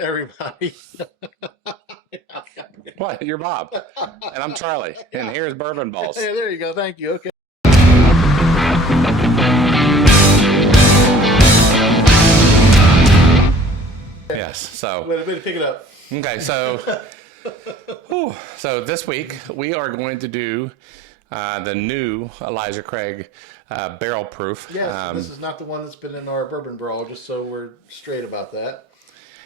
everybody. What? You're Bob. And I'm Charlie. And here's Bourbon and Ballz. Hey, there you go. Thank you. Okay. Yes. So. Way to pick it up. Okay. So. So this week we are going to do the new Elijah Craig barrel proof. Yes. This is not the one that's been in our bourbon brawl. Just so we're straight about that.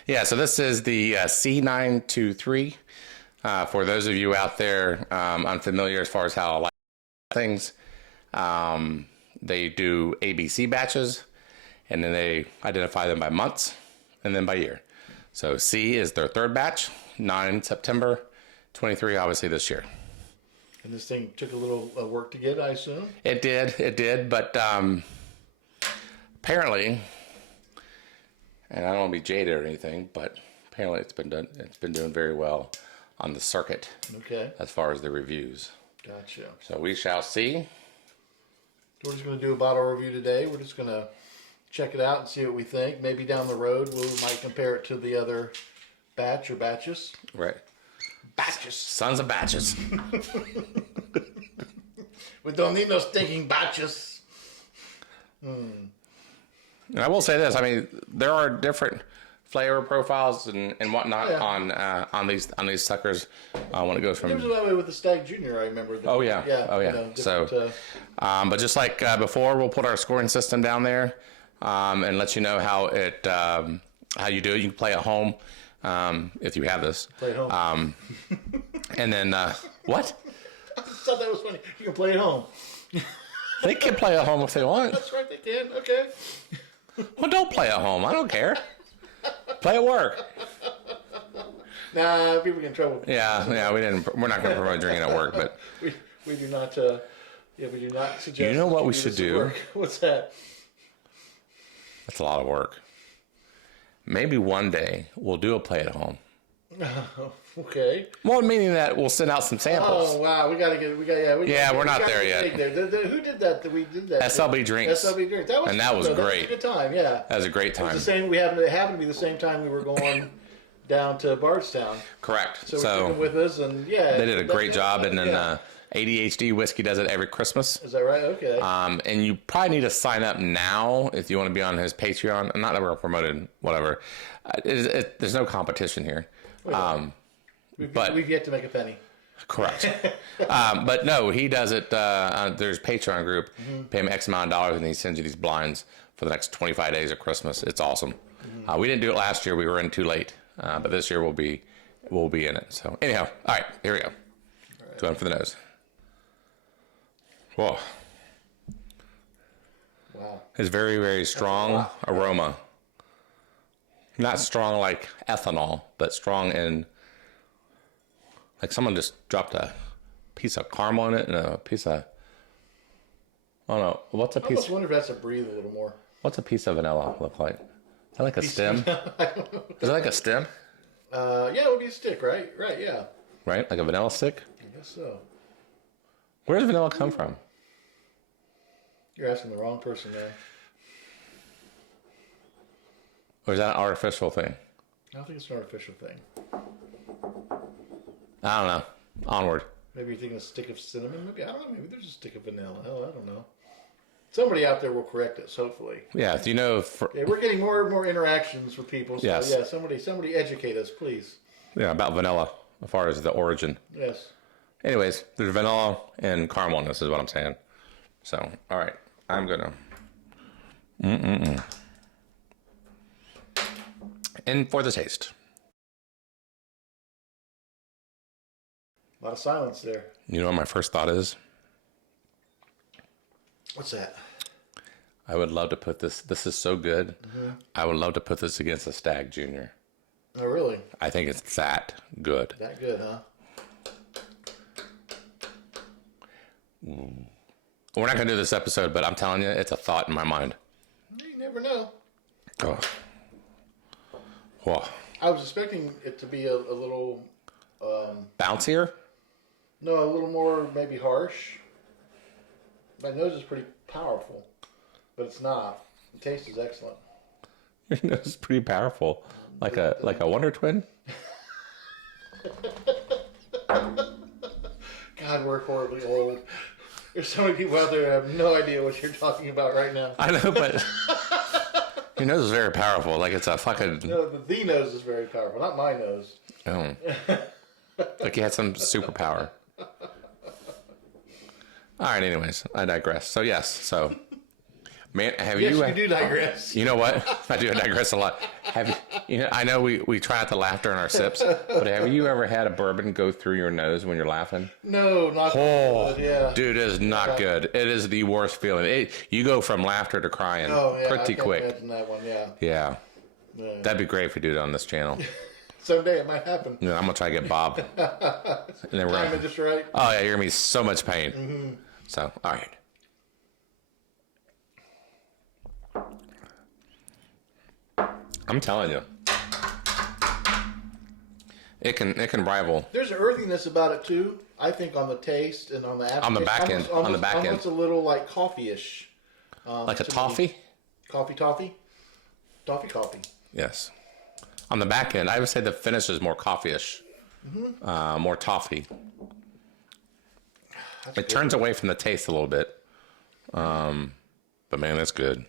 Yeah. So this is the C923. For those of you out there unfamiliar as far as how I like things, they do ABC batches, and then they identify them by months and then by year. So C is their third batch, 9 September, 23 obviously this year. And this thing took a little work to get, I assume? It did, but apparently, and I don't want to be jaded or anything, but apparently it's been doing very well on the circuit. Okay. As far as the reviews. Gotcha. So we shall see. We're just going to do a bottle review today. We're just going to check it out and see what we think. Maybe down the road we might compare it to the other batch or batches. Right. Batches. Sons of batches. We don't need no stinking batches. And I will say this. I mean, there are different flavor profiles and whatnot on these suckers when it goes from. It was that way with the Stag Junior. I remember. Oh yeah. You know, so, but just like before, we'll put our scoring system down there and let you know how you do it. You can play at home if you have this. Play at home. And then what? I thought that was funny. You can play at home. They can play at home if they want. That's right, they can. Okay. Well, don't play at home. I don't care. Play at work. Nah, people get in trouble. Yeah. We're not going to promote drinking at work, but we do not. We do not suggest. You know what we should do? What's that? That's a lot of work. Maybe one day we'll do a play at home. Okay. Well, meaning that we'll send out some samples. Oh wow, we're not there yet. Who did that? We did that. SLB Drinks. SLB Drinks. That was great. That was a good time. Yeah. That was a great time. It was the same. It happened to be the same time we were going down to Bardstown. Correct. So we took them with us, and they did a great job. And then ADHD Whiskey does it every Christmas. Is that right? Okay. And you probably need to sign up now if you want to be on his Patreon. Not that we're promoted, whatever. There's no competition here. We've yet to make a penny. Correct. But no, he does it. There's a Patreon group. Pay him X amount of dollars, and he sends you these blinds for the next 25 days of Christmas. It's awesome. We didn't do it last year. We were in too late. But this year we'll be in it. So anyhow, all right, here we go. Right. Going for the nose. Whoa. Wow. It's very, very strong aroma. Not strong like ethanol, but strong in, like someone just dropped a piece of caramel in it and a piece of, I don't know, what's a piece? I almost wonder if that's to breathe a little more. What's a piece of vanilla look like? Is that like a stem? Is it like a stem? Yeah, it would be a stick, right? Right, yeah. Right? Like a vanilla stick? I guess so. Where does vanilla come from? You're asking the wrong person there. Or is that an artificial thing? I don't think it's an artificial thing. I don't know. Onward. Maybe you're thinking a stick of cinnamon? Maybe, I don't know. Maybe there's a stick of vanilla. Hell, I don't know. Somebody out there will correct us, hopefully. Yeah, do you know... we're getting more and more interactions with people. So, yes. Yeah, somebody educate us, please. Yeah, about vanilla, as far as the origin. Yes. Anyways, there's vanilla and caramel in this, is what I'm saying. So, all right. I'm going to... And for the taste. A lot of silence there. You know what my first thought is? What's that? I would love to put this is so good. I would love to put this against a Stag Junior. Oh, really? I think it's that good. That good, huh? We're not going to do this episode, but I'm telling you, it's a thought in my mind. You never know. Oh. Whoa. I was expecting it to be a little... bouncier? No, a little more maybe harsh. My nose is pretty powerful, but it's not. The taste is excellent. Your nose is pretty powerful. Like a Wonder Twin? God, we're horribly old. There's so many people out there that have no idea what you're talking about right now. I know, but your nose is very powerful. Like it's a fucking... No, the nose is very powerful, not my nose. Oh. Like you had some superpower. All right, anyways, I digress. So, yes, so... Man, have Yes, you... you do digress. You know what? I do digress a lot. I know we try not to laugh during our sips, but have you ever had a bourbon go through your nose when you're laughing? No, not Oh, good. Yeah. dude, it is not good. It is the worst feeling. You go from laughter to crying pretty quick. Imagine that one, yeah. Yeah. That'd be great if we do it on this channel. Someday it might happen. I'm going to try to get Bob. And then we're Timing just right. Oh, yeah, you're going to be so much pain. Mm-hmm. So, all right. I'm telling you, it can rival. There's an earthiness about it too. I think on the taste and on the aftertaste. On the back end. Almost, on the back end. Almost a little like coffee-ish. Like a toffee? Toffee. Yes. On the back end, I would say the finish is more coffee-ish. Mm-hmm. More toffee. It turns away from the taste a little bit. But man, that's good.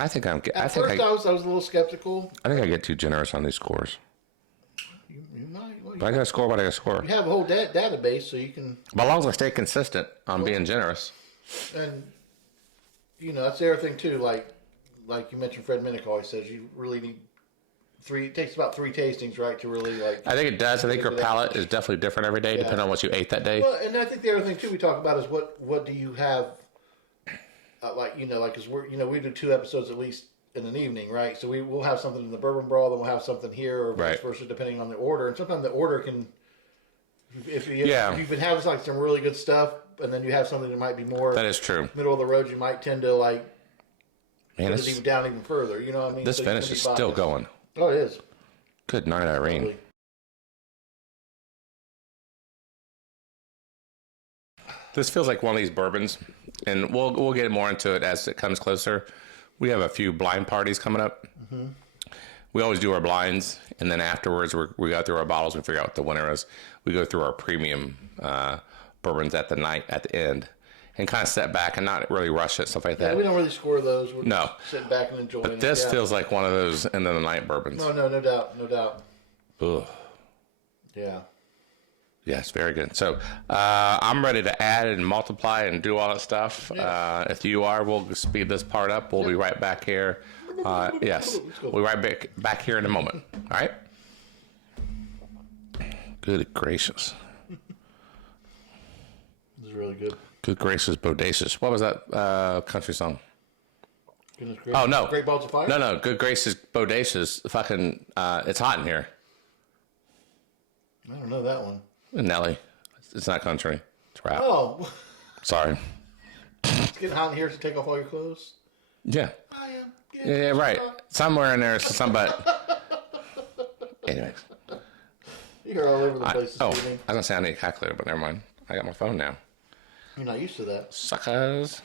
I think I was a little skeptical. I think I get too generous on these scores. You might. Well, But I gotta score what I gotta score. You have a whole database, so you can. But as long as I stay consistent on being generous. And that's the other thing too. Like you mentioned, Fred Minnick always says you really need three. It takes about 3 tastings, right, to really like. I think it does. I think your palate is definitely different every day, depending on what you ate that day. Well, and I think the other thing too we talk about is what do you have. Because we do 2 episodes at least in an evening, right? So we'll have something in the bourbon brawl, then we'll have something here, or vice versa, depending on the order. And sometimes the order can, if you've been having like some really good stuff, and then you have something that might be more that is true middle of the road, you might tend to like put it even down even further. You know what I mean? This finish is still going. Oh, it is. Good night, Irene. Totally. This feels like one of these bourbons, and we'll get more into it as it comes closer. We have a few blind parties coming up. Mm-hmm. We always do our blinds, and then afterwards we go through our bottles and figure out what the winner is. We go through our premium bourbons at the end, and kind of step back and not really rush it, stuff like that. We don't really score those. We're no. Sitting back and enjoying But this feels like one of those end of the night bourbons. No doubt. Ugh. Yeah. Yes, very good. So I'm ready to add and multiply and do all that stuff. Yeah. If you are, we'll speed this part up. We'll be right back here. Yes, we'll be right back here in a moment. All right? Good gracious. This is really good. Good gracious, bodacious. What was that country song? Goodness gracious. Oh, no. Great Balls of Fire? No. Good gracious, bodacious. Fucking, it's hot in here. I don't know that one. Nelly. It's not country. It's rap. Oh. Sorry. It's getting hot in here, so take off all your clothes. Yeah. I am. Yeah, right. Somewhere in there, anyways. You're all over the place I this was evening. gonna say I need a calculator, but never mind. I got my phone now. You're not used to that. Suckers.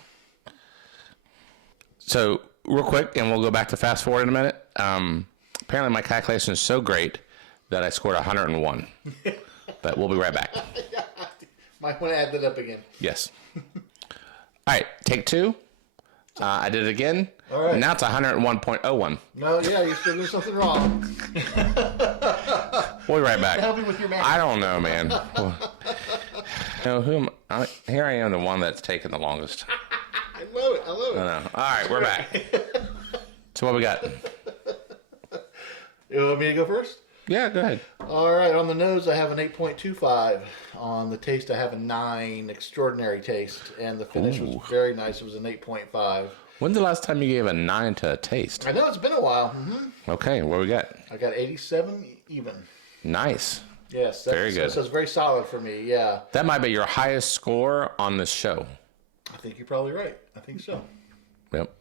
So, real quick, and we'll go back to fast forward in a minute. Apparently, my calculation is so great that I scored 101. But we'll be right back. Might want to add that up again. Yes. All right, take 2. I did it again. All right. Now it's 101.01. No, yeah, you're still doing something wrong. We'll be right back. Help me with your math. I don't know, man. Here I am, the one that's taking the longest. I love it. I know. All right, we're back. So what we got? You want me to go first? Yeah, go ahead. All right, on the nose, I have an 8.25. On the taste, I have a 9. Extraordinary taste. And the finish was very nice. It was an 8.5. When's the last time you gave a 9 to a taste? I know, it's been a while. Mm-hmm. Okay, what we got? I got 87 even. Nice. Yes. Very good. So it's very solid for me, yeah. That might be your highest score on this show. I think you're probably right. I think so. Yep.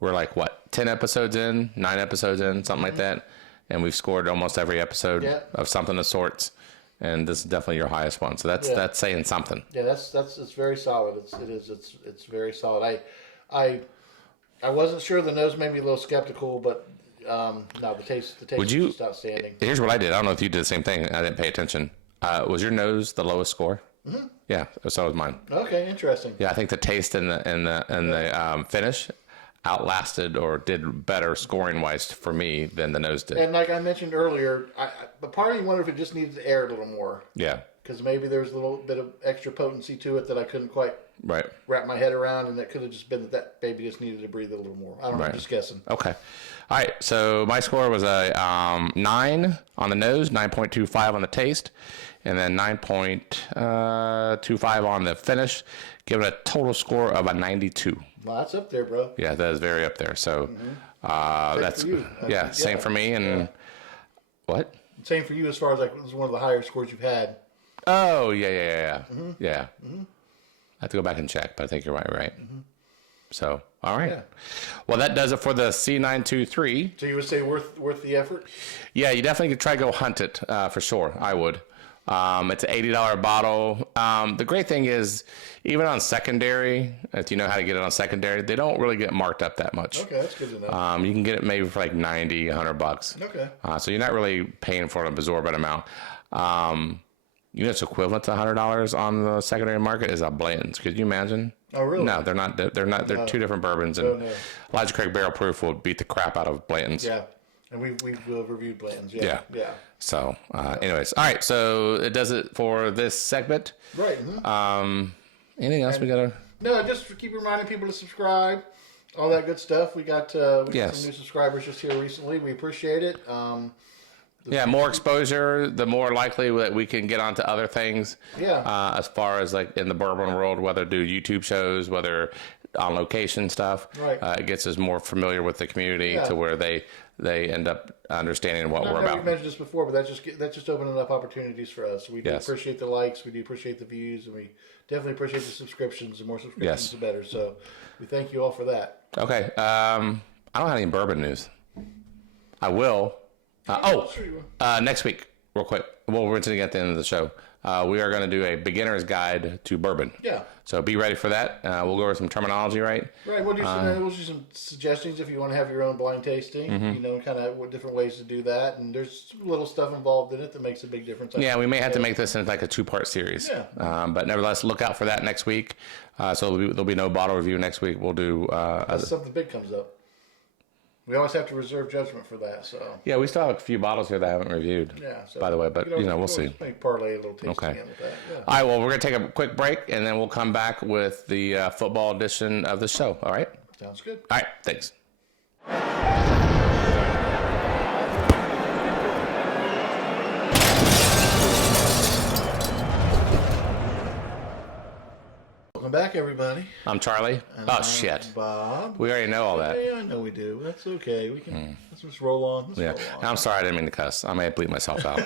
We're like, 10 episodes in, 9 episodes in, something like that. And we've scored almost every episode of something of sorts. And this is definitely your highest one. So that's saying something. Yeah, it's very solid. It's very solid. I wasn't sure. The nose made me a little skeptical, but no, the taste was just outstanding. Here's what I did. I don't know if you did the same thing. I didn't pay attention. Was your nose the lowest score? Mm-hmm. Yeah, so was mine. Okay, interesting. Yeah, I think the taste and the finish outlasted or did better scoring wise for me than the nose did. And like I mentioned earlier, but part of me wondered if it just needed to air a little more. Yeah. Because maybe there was a little bit of extra potency to it that I couldn't quite wrap my head around, and that could have just been that baby just needed to breathe a little more. I don't know, I'm just guessing. Okay. All right, so my score was a 9 on the nose, 9.25 on the taste, and then 9.25 on the finish, giving a total score of a 92. Well, that's up there, bro. Yeah, that is very up there. So that's, same for me. And what? Same for you as far as like, it was one of the higher scores you've had. Oh, yeah. Mm-hmm. Yeah. Mm-hmm. I have to go back and check, but I think you're right. Mm-hmm. So, all right. Yeah. Well, that does it for the C923. So you would say worth the effort? Yeah, you definitely could try to go hunt it for sure. I would. It's an $80 bottle. The great thing is, even on secondary, if you know how to get it on secondary, they don't really get marked up that much. Okay, that's good to know. You can get it maybe for like $90, $100. Okay. So you're not really paying for an absorbent amount. You know, it's equivalent to $100 on the secondary market is a Blanton's. Could you imagine? Oh, really? No, they're not. They're two different bourbons, and Elijah Craig Barrel Proof will beat the crap out of Blanton's. Yeah, and we've reviewed Blanton's. Yeah. So, anyways, all right. So it does it for this segment. Right. Mm-hmm. Anything else we gotta? No, just keep reminding people to subscribe. All that good stuff. We got some new subscribers just here recently. We appreciate it. More exposure, the more likely that we can get onto other things. Yeah. As far as like in the bourbon world, whether do YouTube shows, whether on location stuff. Right. It gets us more familiar with the community to where they end up understanding what we're about. We mentioned this before, but that's just opening up opportunities for us. We do appreciate the likes, we do appreciate the views, and we definitely appreciate the subscriptions. The more subscriptions, the better. So we thank you all for that. Okay. I don't have any bourbon news. I will. Next week, real quick. We'll mention it at the end of the show. We are going to do a beginner's guide to bourbon. Yeah. So be ready for that. We'll go over some terminology, right? Right. We'll do some suggestions if you want to have your own blind tasting. Mm-hmm. You know, kind of what different ways to do that. And there's some little stuff involved in it that makes a big difference. We may have to make this into like a 2-part series. Yeah. But nevertheless, look out for that next week. So there'll be no bottle review next week. We'll do unless something big comes up. We always have to reserve judgment for that. So yeah, we still have a few bottles here that I haven't reviewed. Yeah. So by the way, but we'll see. Maybe parlay a little tasting in with that. Yeah. All right. Well, we're gonna take a quick break and then we'll come back with the football edition of the show. All right. Sounds good. All right. Thanks. Welcome back, everybody. I'm Charlie. And I'm shit. Bob. We already know all that. Yeah, I know we do. That's okay. We can. Let's just roll on. Roll on. I'm sorry. I didn't mean to cuss. I may have bleeped myself out.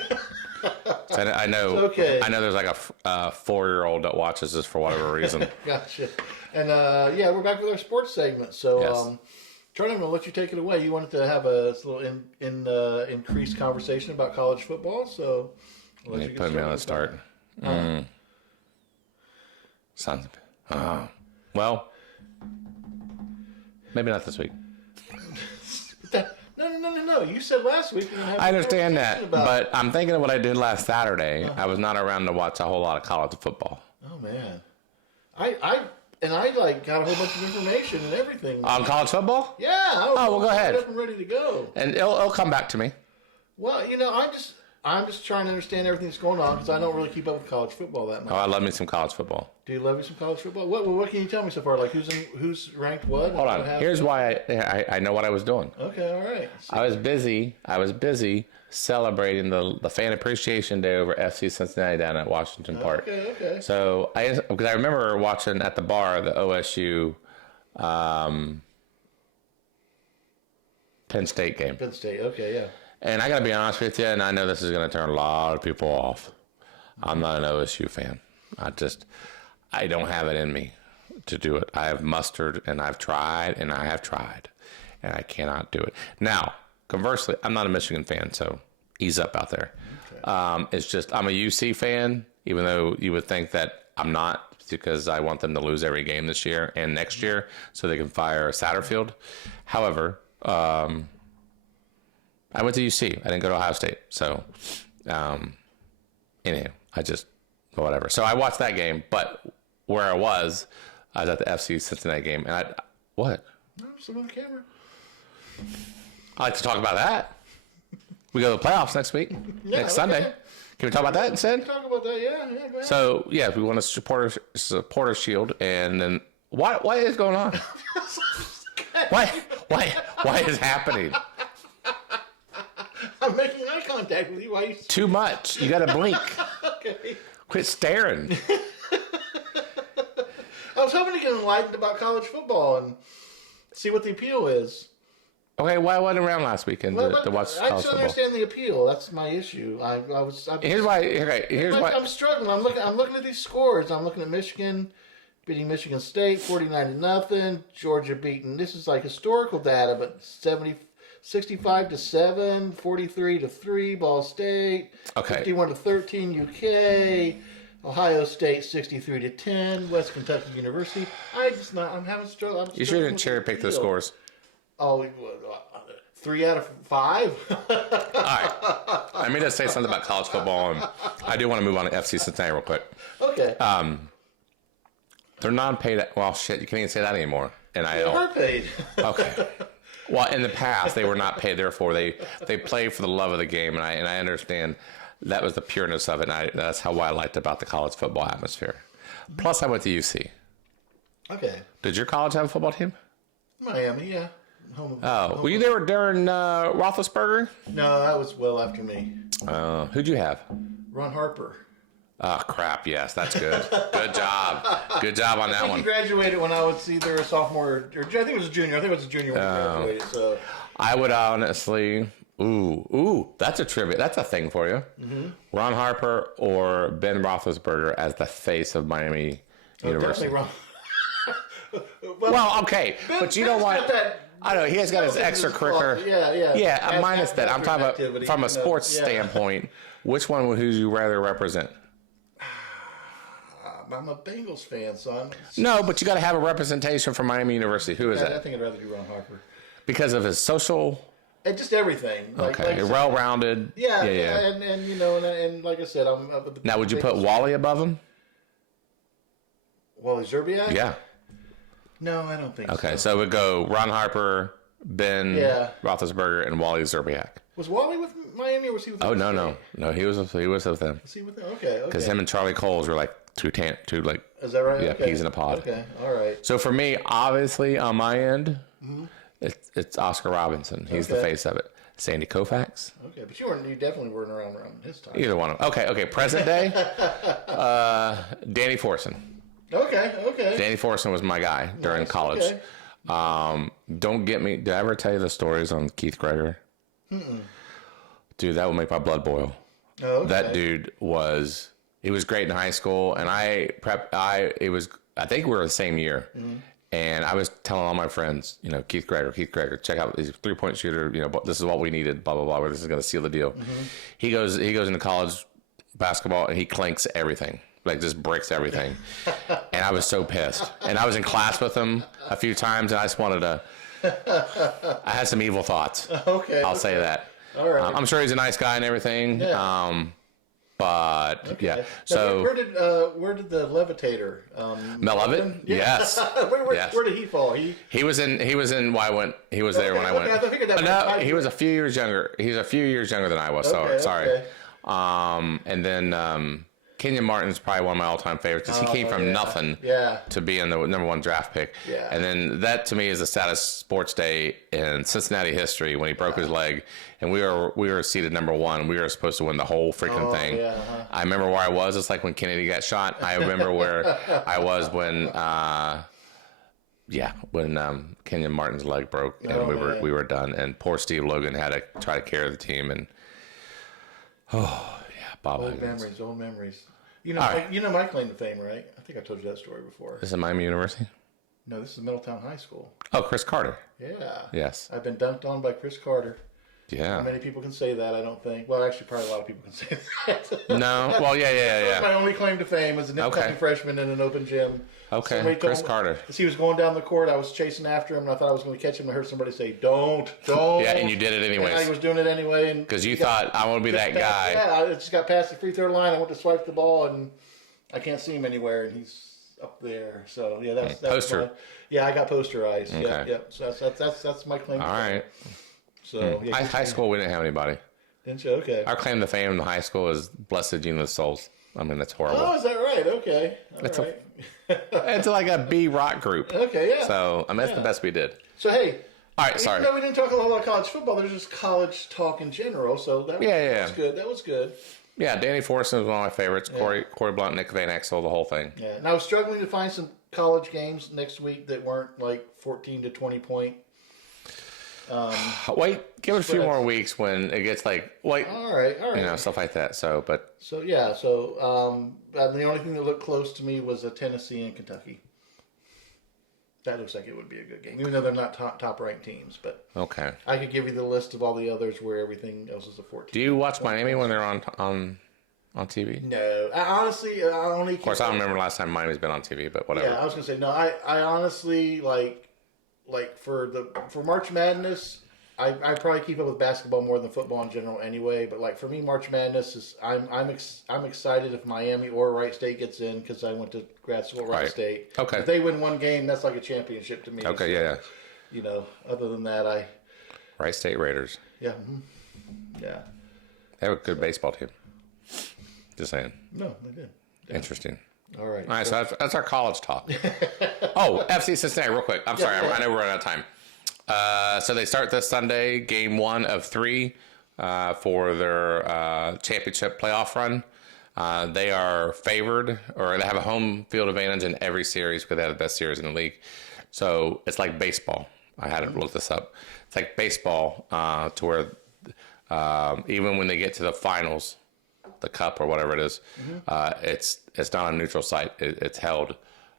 I know. It's okay. I know there's like a 4-year-old that watches this for whatever reason. Gotcha. And we're back with our sports segment. So, Charlie, I'm going to let you take it away. You wanted to have a little increased conversation about college football, so I'll let you put me on the start. Sounds. Well, maybe not this week. No. You said last week. I understand that, but I'm thinking of what I did last Saturday. I was not around to watch a whole lot of college football. Oh man, I like got a whole bunch of information and everything on college football. Yeah. Well, go ahead. I'm ready to go. And it'll come back to me. Well, I'm just trying to understand everything that's going on because I don't really keep up with college football that much. Oh, I love me some college football. Do you love me some college football? What can you tell me so far? Like who's ranked what? Hold on. Here's why I know what I was doing. Okay, all right. I was busy celebrating the fan appreciation day over FC Cincinnati down at Washington Park. Okay. So because I remember watching at the bar the OSU Penn State game. Penn State. Okay, yeah. And I got to be honest with you, and I know this is going to turn a lot of people off. I'm not an OSU fan. I don't have it in me to do it. I have mustered, and I've tried, and and I cannot do it. Now, conversely, I'm not a Michigan fan, so ease up out there. Okay. It's just I'm a UC fan, even though you would think that I'm not, because I want them to lose every game this year and next year so they can fire Satterfield. However, I went to UC. I didn't go to Ohio State. So, anyhow, whatever. So I watched that game, but where I was at the FC Cincinnati game. And what? No, still on the camera. I like to talk about that. We go to the playoffs next week, next Sunday. Can we talk about that instead? Talk about that, yeah. Go ahead. So, yeah, we want a supporter shield, and then what is going on? Why is happening? I'm making eye contact with you. Why you... Too much. You got to blink. Okay. Quit staring. I was hoping to get enlightened about college football and see what the appeal is. Okay, why wasn't around last weekend to watch college football? I just understand the appeal. That's my issue. Here's why. I'm struggling. I'm looking at these scores. I'm looking at Michigan beating Michigan State 49-0. Georgia beating. This is like historical data, but 65-7, 43-3. Ball State. Okay. 51-13. UK. Ohio State 63-10. West Kentucky University. I'm having struggle. You shouldn't cherry pick the scores. Oh, 3 out of 5. All right. I mean to say something about college football, and I do want to move on to FC Cincinnati real quick. Okay. They're non-paid. Well, shit, you can't even say that anymore. And they are paid. Okay. Well, in the past, they were not paid. Therefore, they play for the love of the game, and I understand that was the pureness of it. And that's how I liked about the college football atmosphere. Plus, I went to UC. Okay. Did your college have a football team? Miami, yeah. Were you there during Roethlisberger? No, that was well after me. Who'd you have? Ron Harper. Oh, crap. Yes, that's good. Good job. Good job on that one. He graduated when I was either a sophomore or I think it was a junior. I think it was a junior when he graduated. So I would honestly... Ooh, that's a trivia. That's a thing for you. Mm-hmm. Ron Harper or Ben Roethlisberger as the face of Miami University. Definitely Ron. well, okay, but you don't want... I know he has got his extracurricular. Yeah. Minus that. I'm talking about from a sports standpoint. Which one would you rather represent? I'm a Bengals fan, son. No, but you got to have a representation from Miami University. Who is that? I think I'd rather do Ron Harper because of his social. And just everything. Okay, well-rounded. Yeah. And like I said, I'm. Now, would you put Wally above him? Wally Zerbiak? Yeah. No, I don't think so. Okay, so it would go Ron Harper, Ben Roethlisberger, and Wally Zerbiak. Was Wally with Miami or was he with? Oh no, he was with them. Was he with them? Okay. Because him and Charlie Coles were like two like. Is that right? Yeah, peas in a pod. Okay, all right. So for me, obviously on my end, it's Oscar Robinson. He's the face of it. Sandy Koufax. Okay, but you definitely weren't around his time. Either one of them. Okay. Present day, Danny Forson. Okay. Danny Forson was my guy during college. Okay. Don't get me. Did I ever tell you the stories on Keith Greger? Dude, that will make my blood boil. Oh, okay. That dude was great in high school, and I think we were the same year. And I was telling all my friends, Keith Greger, check out his 3-point shooter. This is what we needed. Blah blah blah. This is going to seal the deal. He goes into college basketball and he clanks everything. Like just breaks everything. And I was so pissed. And I was in class with him a few times, and I just wanted to. I had some evil thoughts. Okay. I'll say that. All right. I'm sure he's a nice guy and everything. Yeah. But yeah. So where did the Levitator? Mel Levitt? Yes. Where did he fall? He was in. He was there when I went. I figured that no, he was a few years younger. He's a few years younger than I was. So sorry. Okay. And then. Kenyon Martin's probably one of my all-time favorites because he came from nothing to being the number 1 draft pick. Yeah. And then that to me is the saddest sports day in Cincinnati history when he broke his leg, and we were seated number 1. We were supposed to win the whole freaking thing. Yeah. I remember where I was. It's like when Kennedy got shot. I remember where I was when Kenyon Martin's leg broke and we were done. And poor Steve Logan had to try to carry the team and. Bob old memories. You know my claim to fame, right? I think I told you that story before. This is Miami University? No, this is Middletown High School. Oh, Chris Carter. Yeah. Yes. I've been dunked on by Chris Carter. Yeah. Not many people can say that, I don't think. Well, actually, probably a lot of people can say that. No. Well, yeah. That's my only claim to fame as a nip-tucking freshman in an open gym. Okay, Chris Carter. As he was going down the court, I was chasing after him, and I thought I was going to catch him. I heard somebody say, don't. Yeah, and you did it anyways. And I was doing it anyway. Because you thought, I want to be that guy. Yeah, I just got past the free throw line. I went to swipe the ball, and I can't see him anywhere, and he's up there. So, yeah, that's poster. I got posterized. Okay. Yeah. So that's my claim to fame. All right. So, high school, we didn't have anybody. Didn't you? Okay. Our claim to fame in high school is Blessed Union of Souls. I mean, that's horrible. Oh, is that right? Okay. All right. It's like a B rock group. Okay, yeah. So, I mean, that's the best we did. So, hey. All right, sorry. No, we didn't talk a lot about college football. There's just college talk in general. So, that was good. That was good. Yeah, Danny Forson was one of my favorites. Yeah. Corey Blunt, Nick Van Exel, the whole thing. Yeah. And I was struggling to find some college games next week that weren't like 14 to 20 point. Wait, give it a few more weeks when it gets like all right, stuff like that. So the only thing that looked close to me was Tennessee and Kentucky. That looks like it would be a good game, even though they're not top ranked teams. But okay, I could give you the list of all the others where everything else is a 14. Do you watch Miami when they're on TV? No, I honestly, I only. Of course, I don't remember last time Miami's been on TV, but whatever. Yeah, I was gonna say no. I honestly like for March Madness, I probably keep up with basketball more than football in general anyway. But like for me, March Madness is I'm excited if Miami or Wright State gets in because I went to grad school at Wright State. Okay, if they win one game, that's like a championship to me. Okay, so, You know, other than that, Wright State Raiders. Yeah, yeah. They have a good baseball team. Just saying. No, they did. Yeah. Interesting. All right. So that's our college talk. Oh, FC Cincinnati, real quick. I'm sorry. I know we're running out of time. So they start this Sunday, game 1 of 3 for their championship playoff run. They are favored, or they have a home field advantage in every series because they have the best series in the league. So it's like baseball. I had to look this up. It's like baseball to where even when they get to the finals, the cup or whatever it is, it's not a neutral site. It's held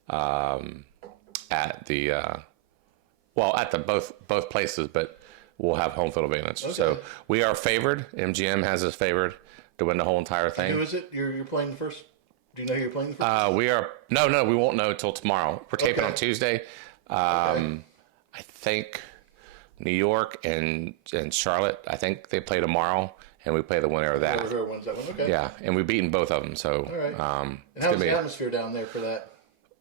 at the at the both places, but we'll have home field advantage. Okay. So we are favored. MGM has us favored to win the whole entire thing. Who is it? You're playing the first. Do you know who you're playing the first? We are no. We won't know till tomorrow. We're taping on Tuesday. I think New York and Charlotte. I think they play tomorrow. And we play the winner of that. Whoever wins that one, okay. Yeah, and we've beaten both of them. So, all right. And how's the atmosphere down there for that?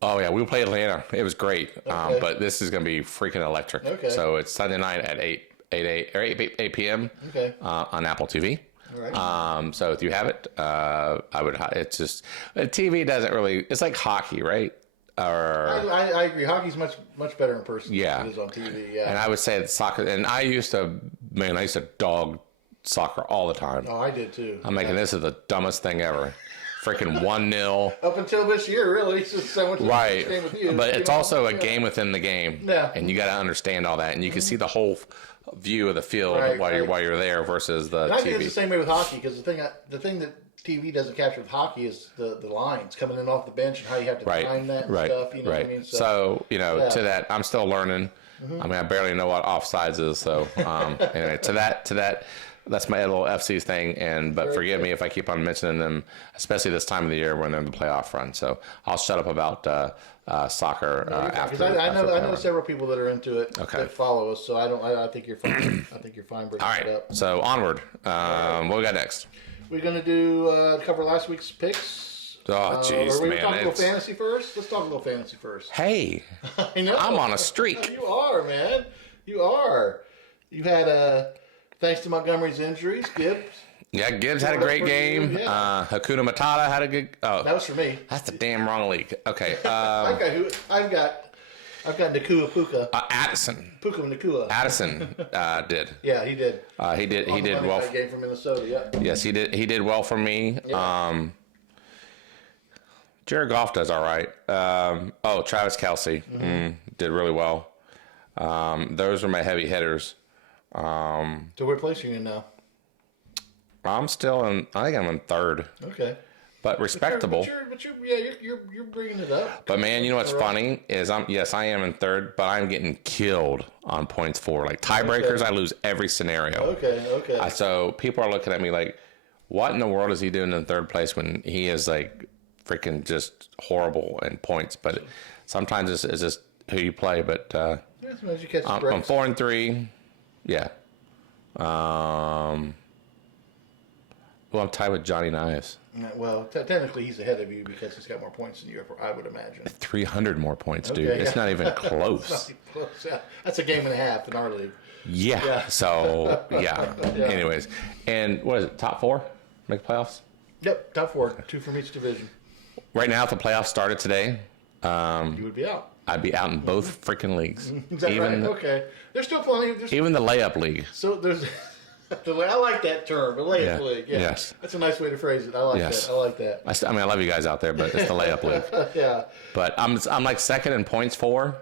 Oh yeah, we played Atlanta. It was great. Okay. But this is going to be freaking electric. Okay. So it's Sunday night at 8 p.m. Okay. On Apple TV. All right. So if you have it, I would. It's just TV doesn't really. It's like hockey, right? I agree. Hockey's much better in person than it is on TV. Yeah. And I would say that soccer. And I used to dog soccer all the time. Oh, I did too. I'm making this is the dumbest thing ever. Freaking 1-0. Up until this year, really. Since I went to right. Game with you, but it's also a game within the game. Yeah. And you got to understand all that. And you can see the whole view of the field while you're there versus the TV. I think it's the same way with hockey because the thing that TV doesn't capture with hockey is the lines coming in off the bench and how you have to time that and stuff. You know what I mean? So to that, I'm still learning. I mean, I barely know what offsides is. So anyway, to that. That's my little FC's thing, but forgive me if I keep on mentioning them, especially this time of the year when they're in the playoff run. So I'll shut up about soccer after. I know several people that are into it that follow us, so I think you're fine. I think you're fine bringing it up. So onward. What we got next? We're gonna do cover last week's picks. Oh, jeez, are we man! Talk a little fantasy first. Let's talk a little fantasy first. Hey, I know. I'm on a streak. You are, man. You are. You had thanks to Montgomery's injuries, Gibbs. Yeah, Gibbs had a great game. Yeah. Hakuna Matata had a good. Oh, that was for me. That's the damn wrong league. Okay. I've got Nakua Puka. Addison. Puka Nakua. Addison did. Yeah, he did. He did well. That game from Minnesota. Yeah. Yes, he did. He did well for me. Yeah. Jared Goff does all right. Travis Kelce did really well. Those were my heavy hitters. So where place are you in now? I'm still in. I think I'm in third. Okay. but respectable. But you're bringing it up. But man, you know what's funny is I am in third, but I'm getting killed on points for. Like tiebreakers, I lose every scenario. Okay. So people are looking at me like, what in the world is he doing in third place when he is like freaking just horrible in points? But sometimes it's just who you play. But I'm 4-3. Yeah. Well, I'm tied with Johnny Knives. Well, technically he's ahead of you because he's got more points than you, I would imagine. 300 more points, dude. It's not even close. It's not even close. Yeah. That's a game and a half in our league. Yeah. So, yeah. Anyways. And what is it, top 4? Make playoffs? Yep, top 4. 2 from each division. Right now, if the playoffs started today, you would be out. I'd be out in both freaking leagues. Is that right? Okay. There's still plenty. Even the layup league. So there's... I like that term, the layup league. Yeah. Yes. That's a nice way to phrase it. I like that. I mean, I love you guys out there, but it's the layup league. Yeah. But I'm like second in points for,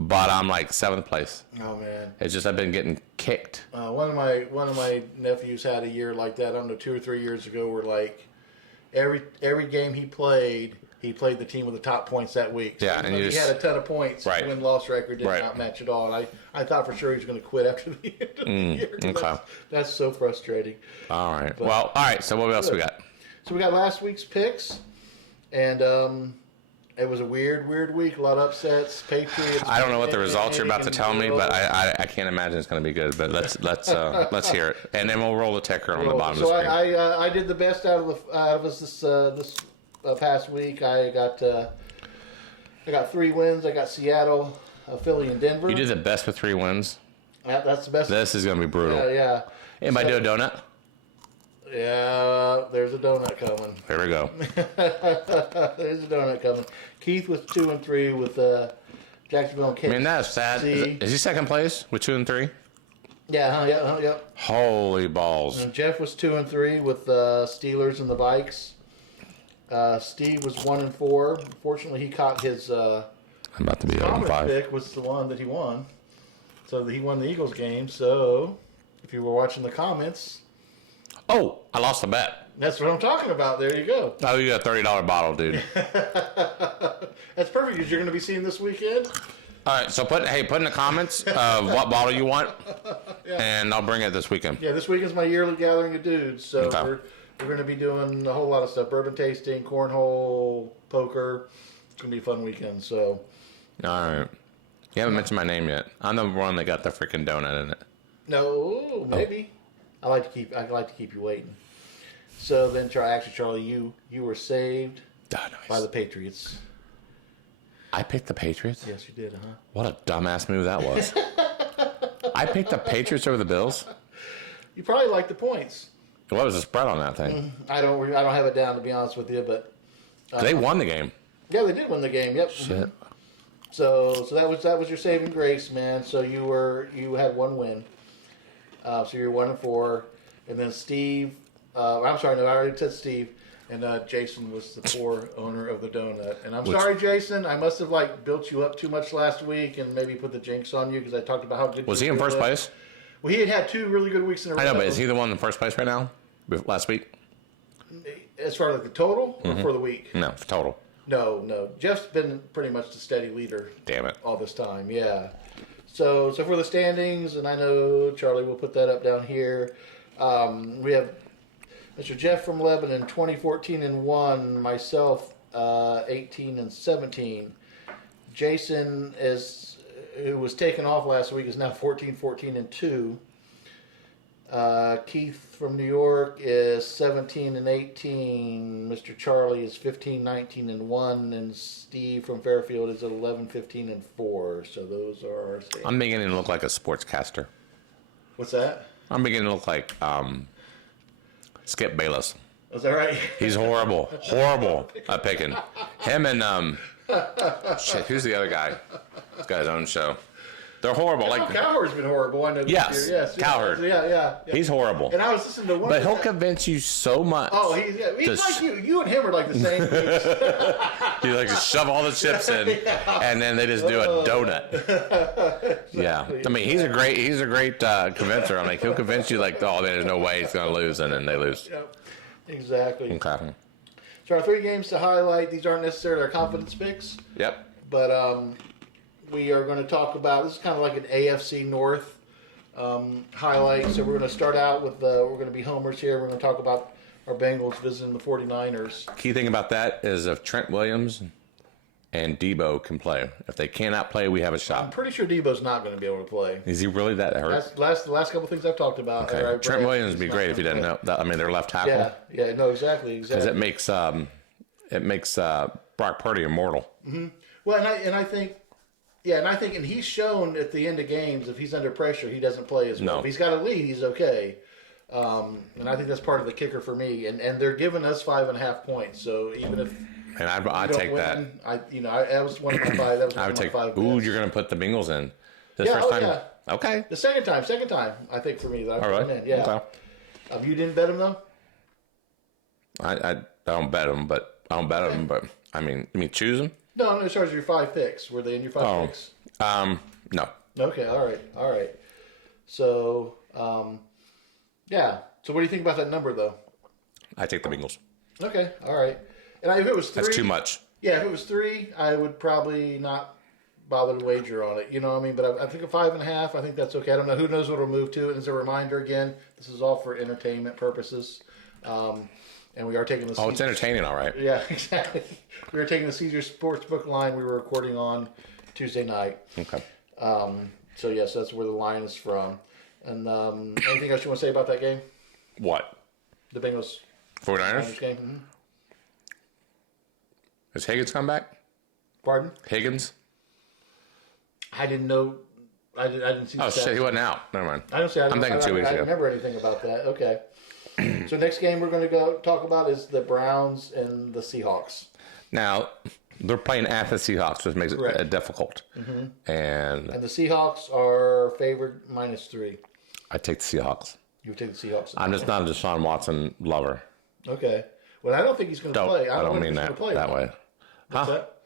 but I'm like 7th place. Oh man. It's just I've been getting kicked. One of my nephews had a year like that. I don't know, 2 or 3 years ago, where like every game he played the team with the top points that week. So and he had a ton of points. Right. Win-loss record did not match at all. And I thought for sure he was going to quit after the end of the year. Okay. That's so frustrating. All right. But, all right. So what else we got? So we got last week's picks, and it was a weird week. A lot of upsets. Patriots. I don't know what the results you're about to tell me, but I can't imagine it's going to be good. But let's hear it, and then we'll roll the ticker on the bottom of the screen. So I did the best out of us this past week. I got 3 wins. I got Seattle, Philly, and Denver. You did the best with 3 wins. That's the best. This is going to be brutal. Yeah. Anybody do a donut? Yeah, there's a donut coming. Here we go. There's a donut coming. Keith was 2 and 3 with Jacksonville and Kansas. I mean, that's sad. Is he second place with 2 and 3? Yeah. Holy balls. And Jeff was 2 and 3 with Steelers and the Vikes. Steve was 1 and 4. Fortunately, he caught his. I'm about to be 0-5. Pick was the one that he won, so he won the Eagles game. So, if you were watching the comments, oh, I lost a bet. That's what I'm talking about. There you go. Oh, you got a $30 bottle, dude. That's perfect because you're going to be seeing this weekend. All right, so put in the comments what bottle you want, and I'll bring it this weekend. Yeah, this weekend's my yearly gathering of dudes, so we're going to be doing a whole lot of stuff: bourbon tasting, cornhole, poker. It's going to be a fun weekend. So, all right, you haven't mentioned my name yet. I'm the one that got the freaking donut in it. No, maybe. I like to keep you waiting. So then, Charlie, you were saved by the Patriots. I picked the Patriots? Yes, you did, huh? What a dumbass move that was. I picked the Patriots over the Bills? You probably like the points. What was the spread on that thing? I don't have it down, to be honest with you, but... they won the game. Yeah, they did win the game, yep. Shit. So that was your saving grace, man. So you had 1 win. So you're 1 and 4. And then Steve... I'm sorry, no, I already said Steve. And Jason was the poor owner of the donut. And I'm sorry, Jason. I must have built you up too much last week and maybe put the jinx on you because I talked about how good. Was he in first place? Well, he had 2 really good weeks in a row. I know, but is he the one in first place right now? Last week? As far as the total or for the week? No, total. No. Jeff's been pretty much the steady leader. Damn it. All this time, yeah. So for the standings, and I know Charlie will put that up down here. We have Mr. Jeff from Lebanon, 2014 and 1. Myself, 18 and 17. Jason, who was taken off last week, is now 14 and 2. Keith from New York is 17 and 18. Mr. Charlie is 19 and 1. And Steve from Fairfield is 15 and 4. So those are our standings. I'm beginning to look like a sportscaster. What's that? I'm beginning to look like... Skip Bayless. Is that right? He's horrible at picking. Him and shit. Who's the other guy? He's got his own show. They're horrible. Cowherd's been horrible. I know. Yes. Cowherd. Yeah. He's horrible. And I was listening to one. But he'll convince you so much. Oh, he's like you. You and him are like the same. He likes to shove all the chips in, and then they just do a donut. Yeah. I mean, he's a great convincer. I'm like, he'll convince you oh, there's no way he's gonna lose, and then they lose. Yep. Exactly. Okay. So our 3 games to highlight. These aren't necessarily our confidence picks. Yep. But we are going to talk about, this is kind of like an AFC North highlight. So we're going to start out with, we're going to be homers here. We're going to talk about our Bengals visiting the 49ers. Key thing about that is if Trent Williams and Debo can play. If they cannot play, we have a shot. I'm pretty sure Debo's not going to be able to play. Is he really that hurt? The last couple things I've talked about. Okay. Trent Williams would be great if you didn't know that. I mean, they're left tackle. Yeah, no, exactly. Because it makes Brock Purdy immortal. Mm-hmm. Well, and I think, and he's shown at the end of games, if he's under pressure, he doesn't play as well. No. If he's got a lead, he's okay. And I think that's part of the kicker for me. And they're giving us 5.5 points. So even if I'd take win, that. That was one of my 5. That was I would take 5. Ooh, you're going to put the Bengals in this first time. Yeah. Okay. The second time. I think for me that I put them in. Yeah. Okay. You didn't bet him though. I don't bet them, but I mean, choose them. No, as far as your 5 picks, were they in your 5 picks? No. Okay, all right. So, yeah. So, what do you think about that number, though? I take the Bengals. Okay, all right. And if it was 3, that's too much. Yeah, if it was 3, I would probably not bother to wager on it. You know what I mean? But I think a 5.5. I think that's okay. I don't know. Who knows what it'll move to? And as a reminder, again, this is all for entertainment purposes. And we are taking the Caesar. It's entertaining, all right. Yeah, exactly. We are taking the Caesar Sportsbook line we were recording on Tuesday night. Okay. So, yes, that's where the line is from. And anything else you want to say about that game? What? The Bengals 49ers game? Mm-hmm. Has Higgins come back? Pardon? Higgins? I didn't know. I didn't see. Oh shit, he wasn't out. Never mind. I'm thinking 2 weeks ago. I don't remember anything about that. Okay. So next game we're going to go talk about is the Browns and the Seahawks. Now they're playing at the Seahawks, which makes it difficult. Mm-hmm. And the Seahawks are favored -3. I take the Seahawks. You would take the Seahawks. I'm just not a Deshaun Watson lover. Okay. Well, I don't think he's going to play. I don't mean that way. What's that?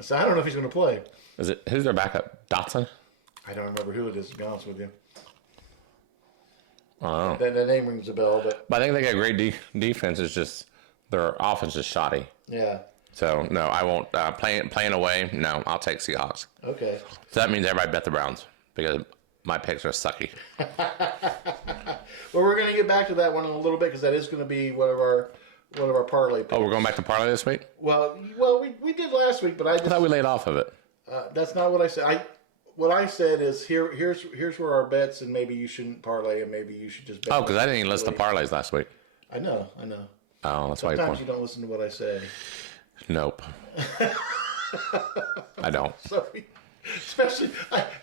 So I don't know if he's going to play. Who's their backup? Dotson? I don't remember who it is, to be honest with you. I don't know. That name rings a bell, but I think they got great defense. It's just their offense is shoddy. Yeah. So no, I won't playing away. No, I'll take Seahawks. Okay. So that means everybody bet the Browns because my picks are sucky. Well, we're going to get back to that one in a little bit because that is going to be one of our parlay picks. Oh, we're going back to parlay this week? Well, we did last week, but I thought we laid off of it. That's not what I said. What I said is here's where our bets, and maybe you shouldn't parlay, and maybe you should just bet. Oh, because I didn't even listen to parlays last week. I know. Oh, that's why sometimes you don't listen to what I say. Nope. I don't. Sorry. Especially,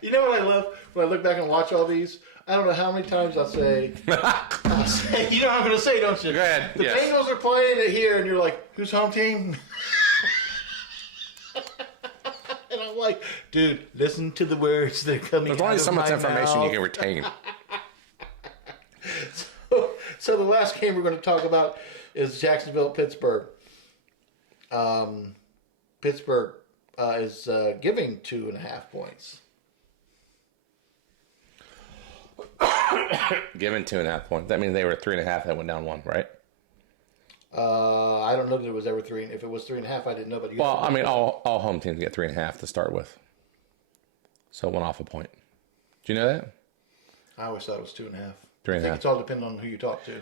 you know what I love when I look back and watch all these. I don't know how many times I'll say, you know what I'm going to say, don't you? Go ahead. The Bengals are playing it here, and you're like, who's home team? And I'm like, dude, listen to the words that are coming out of my mouth. There's only so much information you can retain. So the last game we're going to talk about is Jacksonville-Pittsburgh. Pittsburgh is giving 2.5 points. Given 2.5 points. That means they were 3.5 that went down 1, right? I don't know that it was ever 3. If it was 3.5, I didn't know. But I mean, all home teams get 3.5 to start with. So 1 off a point. Do you know that? I always thought it was 2.5. 3.5. I think it's all depending on who you talk to.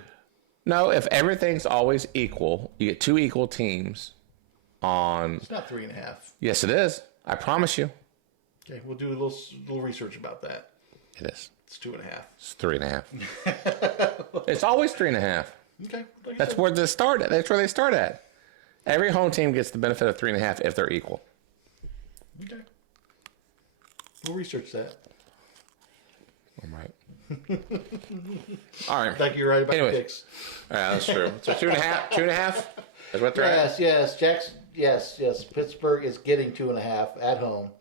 No, if everything's always equal, you get 2 equal teams on. It's not 3.5. Yes, it is. I promise you. Okay, we'll do a little research about that. It is. It's 2.5. It's 3.5. It's always 3.5. Okay. That's where they start at. That's where they start at. Every home team gets the benefit of 3.5 if they're equal. Okay. We'll research that. All right. All right. Like you're right about picks. Yeah, that's true. So 2.5 is what they're at. Yes. Pittsburgh is getting 2.5 at home.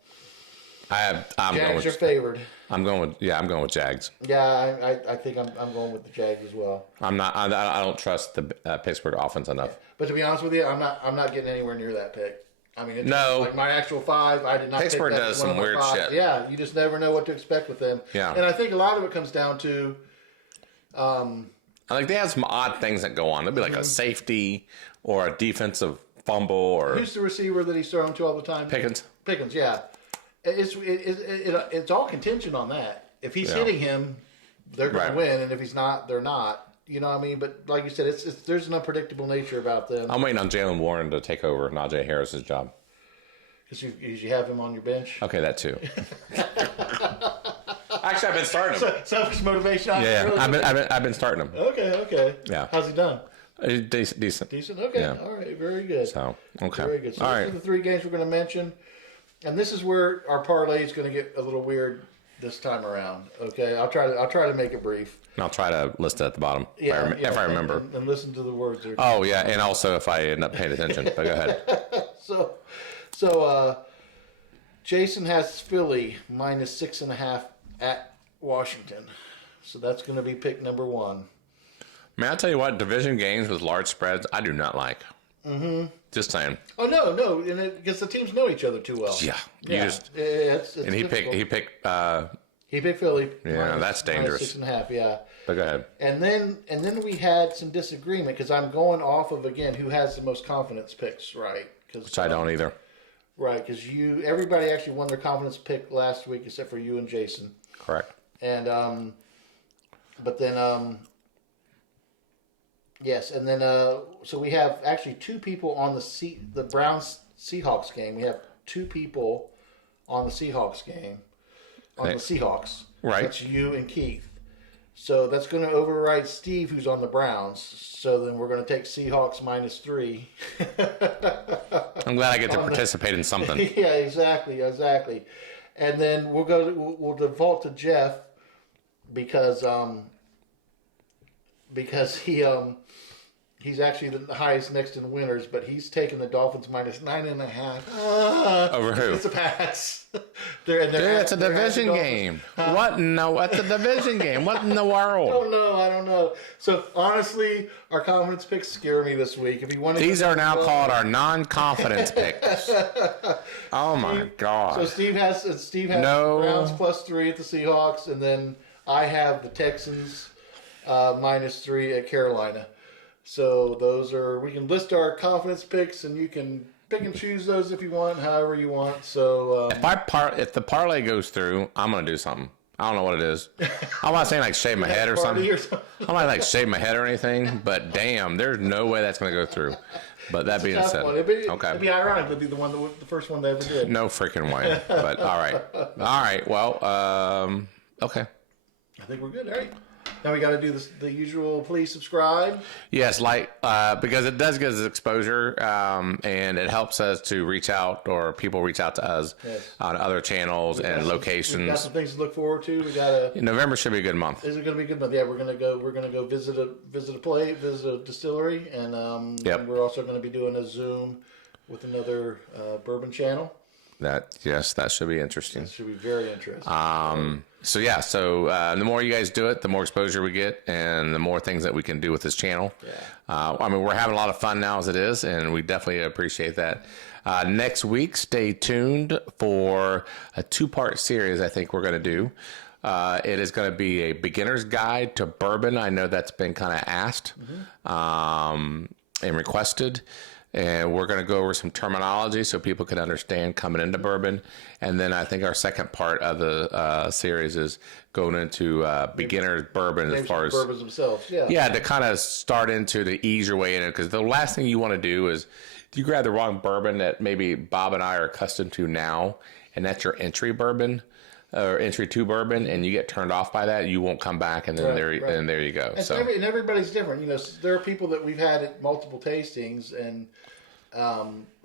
Jags are favored. I'm going with Jags. Yeah, I think I'm going with the Jags as well. I don't trust the Pittsburgh offense enough. Yeah. But to be honest with you, I'm not getting anywhere near that pick. I mean, it's no. Like my actual 5, I did not. Pittsburgh pick that does some weird shit. Yeah, you just never know what to expect with them. Yeah. And I think a lot of it comes down to, Like, they have some odd things that go on. There'll be like a safety or a defensive fumble or... Who's the receiver that he's throwing to all the time? Pickens. Pickens, yeah. It's all contingent on that. If he's hitting him, they're going to win, and if he's not, they're not. You know what I mean? But like you said, there's an unpredictable nature about them. I'm waiting on Jalen Warren to take over Najee Harris's job. Because you have him on your bench? Okay, that too. Actually, I've been starting him. Selfish motivation. Yeah, really I've been starting him. Okay. Yeah. How's he done? Decent. Decent? Okay. Yeah. All right. Very good. So, okay. Very good. So all these right. are the 3 games we're going to mention. And this is where our parlay is going to get a little weird this time around. Okay. I'll try to make it brief. And I'll try to list it at the bottom if I remember. And listen to the words there. Oh, yeah. And also if I end up paying attention. But go ahead. So Jason has Philly -6.5 at Washington. So that's going to be pick number 1. Man, I'll tell you what, division games with large spreads, I do not like. Mm-hmm. Just saying. Oh, no. Because the teams know each other too well. Yeah. It's and he picked Philly. Yeah, that's dangerous. -6.5, yeah. But go ahead. And then we had some disagreement because I'm going off of, again, who has the most confidence picks, right? Which I don't either. Right, because everybody actually won their confidence pick last week except for you and Jason. Correct. And but then yes, and then so we have actually 2 people on the Browns Seahawks game. We have 2 people on the Seahawks game the Seahawks. Right. That's you and Keith. So that's going to override Steve, who's on the Browns. So then we're going to take Seahawks -3. I'm glad I get to participate in something. Yeah, exactly. And then we'll default to Jeff because he's actually the highest next in winners, but he's taking the Dolphins -9.5. Over who? It's the Pats. Dude, it's a division game. What? No, it's a division game. What in the world? I don't know. So honestly, our confidence picks scare me this week. If you want, these are now called our non-confidence picks. Oh my god! So Steve has Browns +3 at the Seahawks, and then I have the Texans -3 at Carolina. So those are, we can list our confidence picks, and you can pick and choose those if you want, however you want. So if the parlay goes through, I'm gonna do something. I don't know what it is. I'm not saying like shave my head or something. I'm not like shave my head or anything. But damn, there's no way that's gonna go through. But that being said, okay, it'd be ironic. It'd be the first one they ever did. No freaking way. But all right. Well, okay. I think we're good. All right. Now we got to do the usual. Please subscribe. Yes, because it does give us exposure, and it helps us to reach out, or people reach out to us on other channels and locations. We've got some things to look forward to. November should be a good month. Is it going to be a good month? Yeah, we're gonna go visit a distillery, and we're also going to be doing a Zoom with another bourbon channel. That should be interesting. That should be very interesting. So the more you guys do it, the more exposure we get, and the more things that we can do with this channel. Yeah. We're having a lot of fun now as it is, and we definitely appreciate that. Next week, stay tuned for a 2-part series I think we're going to do. It is going to be a beginner's guide to bourbon. I know that's been kind of asked and requested. And we're going to go over some terminology so people can understand coming into bourbon. And then I think our second part of the series is going into beginner bourbon as far as bourbons themselves. Yeah, to kind of start into the ease your way in it. Because the last thing you want to do is you grab the wrong bourbon that maybe Bob and I are accustomed to now, and that's your entry bourbon. Or entry to bourbon, and you get turned off by that, you won't come back, and then there you go. And everybody's different. There are people that we've had at multiple tastings and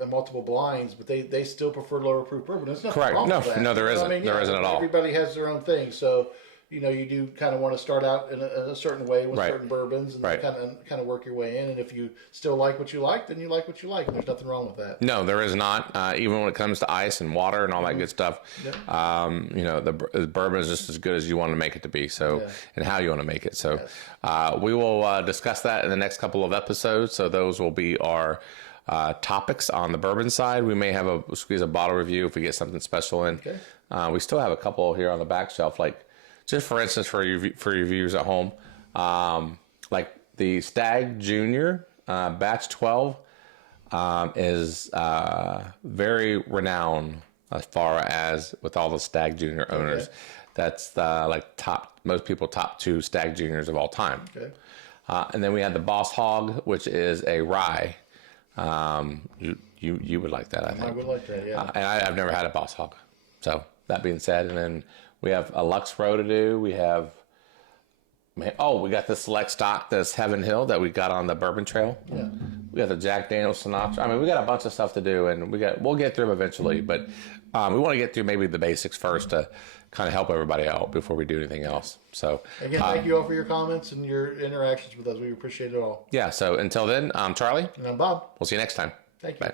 multiple blinds, but they still prefer lower proof bourbon. There's nothing wrong with that. No, there isn't. There isn't at all. Everybody has their own thing, so you do kind of want to start out in a certain way with certain bourbons, and then kind of work your way in. And if you still like what you like, then you like what you like, and there's nothing wrong with that. No, there is not. Even when it comes to ice and water and all that good stuff, the bourbon is just as good as you want to make it to be. So, and how you want to make it. So, we will discuss that in the next couple of episodes. So those will be our topics on the bourbon side. We may have squeeze a bottle review if we get something special in. Okay. We still have a couple here on the back shelf, like. Just for instance, for your viewers at home, like the Stag Junior Batch 12 is very renowned as far as with all the Stag Junior owners. Okay. That's like most people top 2 Stag Juniors of all time. Okay. And then we had the Boss Hog, which is a rye. You would like that, I think. I would like that, yeah. And I've never had a Boss Hog. So that being said, and then we have a Lux Row to do. We got the Select Stock, this Heaven Hill that we got on the Bourbon Trail. Yeah. We got the Jack Daniel's Sinatra. I mean, we got a bunch of stuff to do, and we'll get through them eventually. But we want to get through maybe the basics first to kind of help everybody out before we do anything else. So again, thank you all for your comments and your interactions with us. We appreciate it all. Yeah. So until then, I'm Charlie. And I'm Bob. We'll see you next time. Thank you. Bye.